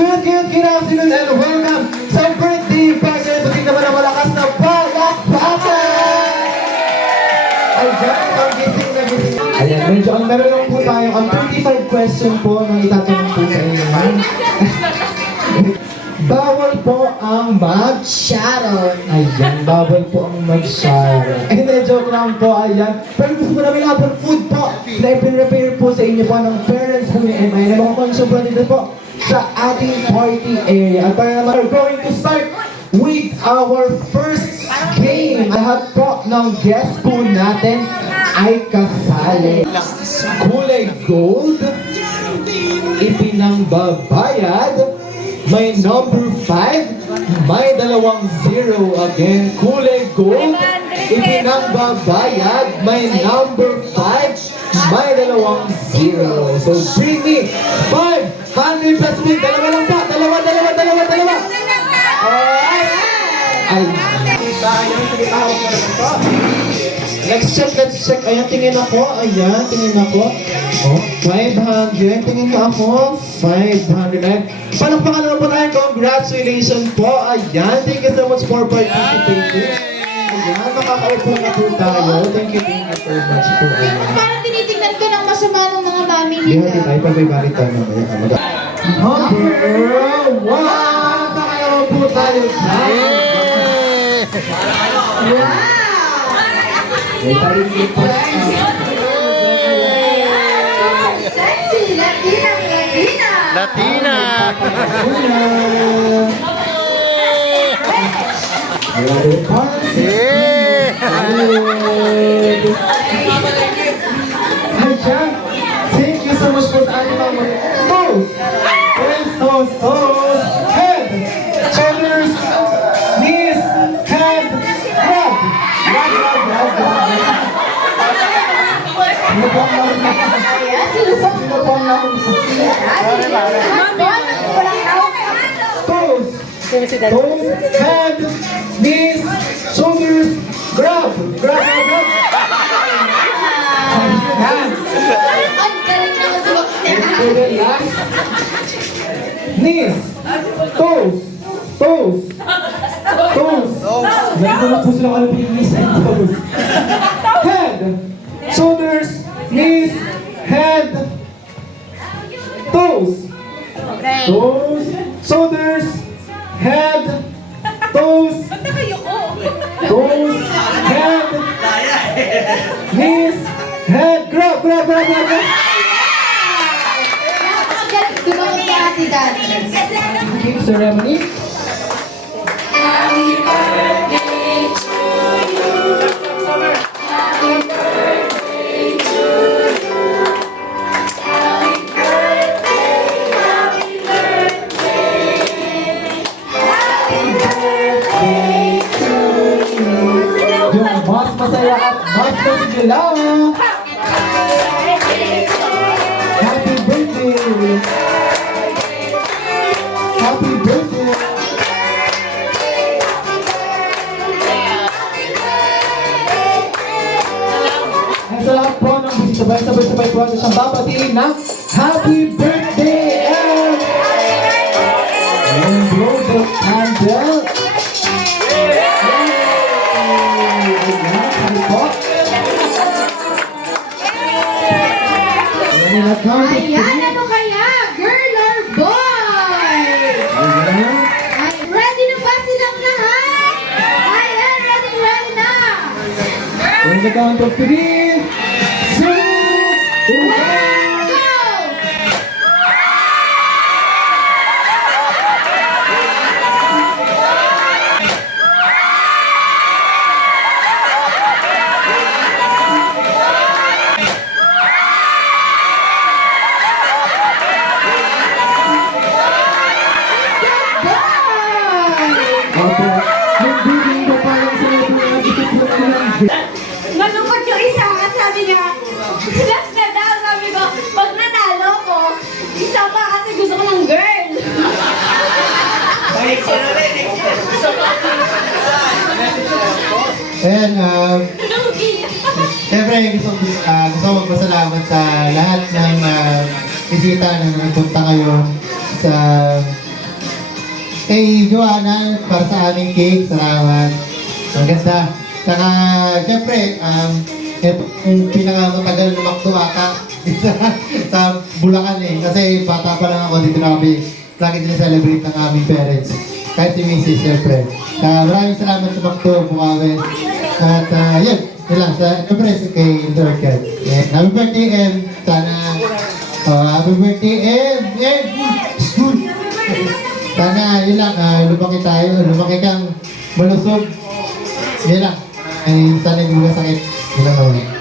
Good afternoon and welcome sa birthday party. Pati naman ang malakas na palakpakan! Ayan, ang gising na gising. Ayan, medyo ang meron lang po tayo. Ang 35 question po na itatanong po sa inyo. Bawal po ang mag-sharon. Ayan, bawal po ang mag-sharon. Eh, hindi, joke lang po, ayan. Pero gusto ko namin habang food po na i-prepare po sa inyo po ng parents po ni MI na makakonsumpa dito po sa ating party area. At para naman, we're going to start with our first game. Lahat po ng guests po natin ay kasali. Kulay gold, ipinangbabayad. May number 5, may dalawang 0 again. Kulay gold, ipinangbabayad. May number 5, may dalawang 0. So bring me 500 plus me. Dalawa lang pa. Dalawa. Ay. Let's check. Ayan, tingin ako. Oh, 500. Tingin niyo ako. 500. Ayan. Palakpakan naman po tayo. Congratulations po. Ayan. Thank you so much for participating. Ayan. Makakaupo na po tayo. Thank you very much po. Parang tinitingnan ko ng masama ng mga mami Hindi nila. natin tayo. Pag may baritan na ba? Number 1. Makakaupo po tayo sa... Wow! May parinig po. Sexy! Latina! Latina! Yeah! Thank you so much for the animal. Toes, head, shoulders, knees, head, grab. Toes, head, knees, shoulders, grab. Ang galing naman sa And then last, knees, toes. Nagdala po sila kung ano yung knees and toes. Head, shoulders, knees, head, toes. Toes, shoulders, head, toes, head, knees, head, grab. Napakagaling dumawag sa ate dati. Keep ceremony. Happy birthday to you. Happy birthday to you. Happy birthday. Happy birthday to you. Yung mas masaya at mas masigla. Happy birthday! Happy birthday! Ay, sa lahat po ng sabay po sa siyang babatiin na Happy Birthday! And blow the candle! Ayan, ano kaya? Girl or boy? Ay, ready na ba silang lahat? Ayan, ready na. On the count of 3, 2, 1. Malungkot yung isa at sabi niya, last na daw, sabi ko, pag nanalo ko, isa pa kasi gusto ko ng girl. Ayan, siyempre gusto magpasalamat sa lahat ng bisita na nagpunta kayo sa kay Joanna para sa aming cake. Salamat. Ang ganda. Saka, syempre, ito yung pinakamatagal na McDo ata sa Bulacan eh. Kasi bata pa lang ako dito na kami. Lagi din celebrate ng aming parents. Kahit si Mrs. syempre. Maraming salamat sa McDo, Bukawi. At yun lang. Syempre, kay Intercat. Happy birthday, Em. Sana, happy birthday, Em. Em! School! Sana, yun lang, lumaki tayo, lumaki kang malusog. Yun lang. Ay, sana hindi mo sakit. Yun lang naman.